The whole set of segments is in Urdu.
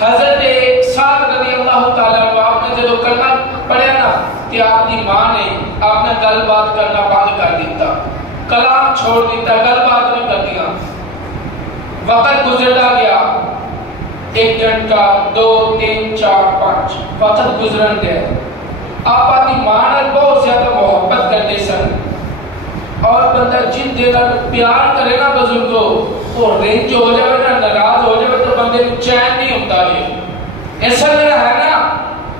حضرت سعد رضی اللہ تعالیٰ عنہ آپ نے جب کلمہ پڑھا نا کہ آپ کی ماں نے آپ نے گل بات کرنا بند کر دیتا، کلام چھوڑ دیتا، گل بات نہیں کر دیا. وقت گزرتا گیا، 1 گھنٹہ 2 3 4 5 وقت گزرن گیا. آپ اپنی ماں نے بہت زیادہ محبت کرتے سن، اور بندہ جن دیر پیار کرے نا بزرگوں وہ رنج ہو جائے نا، ناراض ہو جائے تو بندے کو چین نہیں ہوتا. یہ ایسا میرا ہے نا،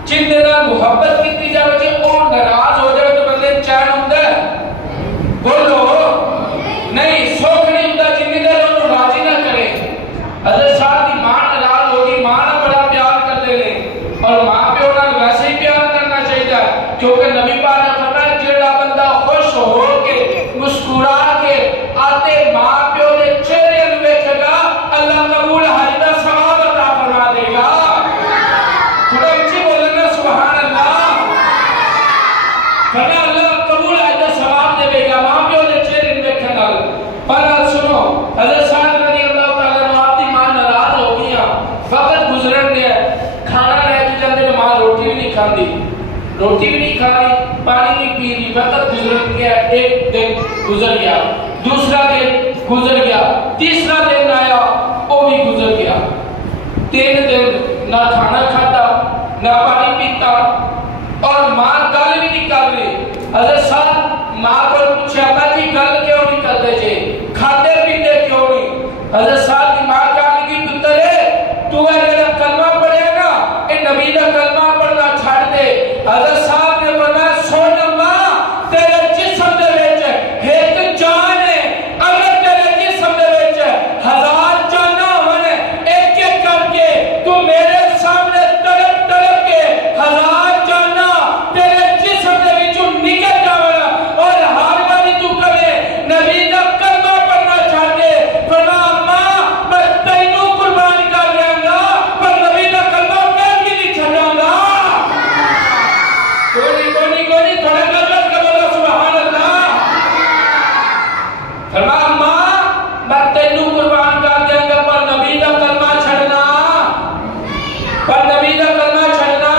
جن دیر محبت کی جائے کہ وہ ناراض ہو جائے تو بندے چین ہوتا ہے. بولو نہیں، سوکھ نہیں ہوتا جن دیر انہوں راضی نہ کرے. حضرت صاحب کی ماں ناراض ہوگی، ماں نہ بڑا پیار کر دے لیں، اور ماں پیو نہ ویسے ہی پیار کرنا چاہیے، کیونکہ نبی پاک نے فرمایا جڑا بندہ خوش ہو کے مسکرا کے آتے ماں پیو کے چہرے نوں ویکھے گا، اللہ قبول حج دا ثواب عطا فرما دے گا. تھوڑا اونچی بولنا سبحان اللہ. فرمایا اللہ قبول حج دا ثواب دے گا ماں پیو کے چہرے نوں ویکھن نال. پر سنو، حضرت صاحب رضی اللہ تعالیٰ عنہ آپ دی ماں ناراض ہو گئی، وقت گزرن دیا، کھانا لے کے جاندے ماں روٹی بھی نہیں کھاندی، روٹی بھی نہیں کھا رہی، پانی نہیں پی رہی. وقت گزر گیا، 1 دن گزر گیا، دوسرا دن گزر گیا، تیسرا دن آیا وہ بھی گزر گیا. 3 دن نہ کھانا کھاتا نہ پانی پیتا، اور ماں گل بھی نہیں کر رہی. حضرت صاحب ماں کو پوچھا ابا جی گل کیوں نہیں کرتے جی، کھاتے پیتے کیوں نہیں؟ حضرت صاحب کی ماں کہا لگی پتر تو جب کلمہ پڑھے گا اے نبی کا کلمہ پڑھنا چھڑ دے. حضرت صاحب نے فرمایا سن ماں، تیرے جسم دے وچ ایک جان ہے، اگر تیرے جسم دے وچ 1000 جاناں ہون، ایک ایک کر کے تو میرے سامنے تڑپ تڑپ کے 1000 جاناں تیرے جسم دے وچوں نکل جاویں، اور ہر باری تو کہے نبی دا کلمہ پڑھنا چھڑ دے. فرمایا ماں میں تینوں قربان کر دیاں گا، پر نبی دا کلمہ میں بھی نہیں چھڈاں گا. کوئی تھوڑا غلط کا بولا سبحان اللہ. فرمایا ماں میں تینوں قربان کر دیاں گا، پر نبی دا کلمہ چھڑنا، پر نبی دا کلمہ چھڑنا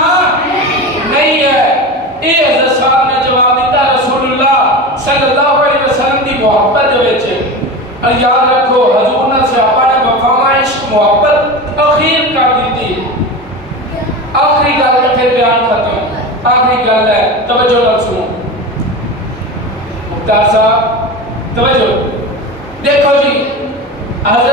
نہیں ہے. اے حضرت صاحب نے جواب دیتا رسول اللہ صلی اللہ علیہ وسلم دی محبت دے وچ. اور یاد رکھو حضور نے صحابہ نے وفا عشق محبت اخیر کر دیتی. آخری گل کا پھر بیان ختم. آخری گل ہے، توجہ نال سنو مختار صاحب، توجہ دیکھو جی. حضرت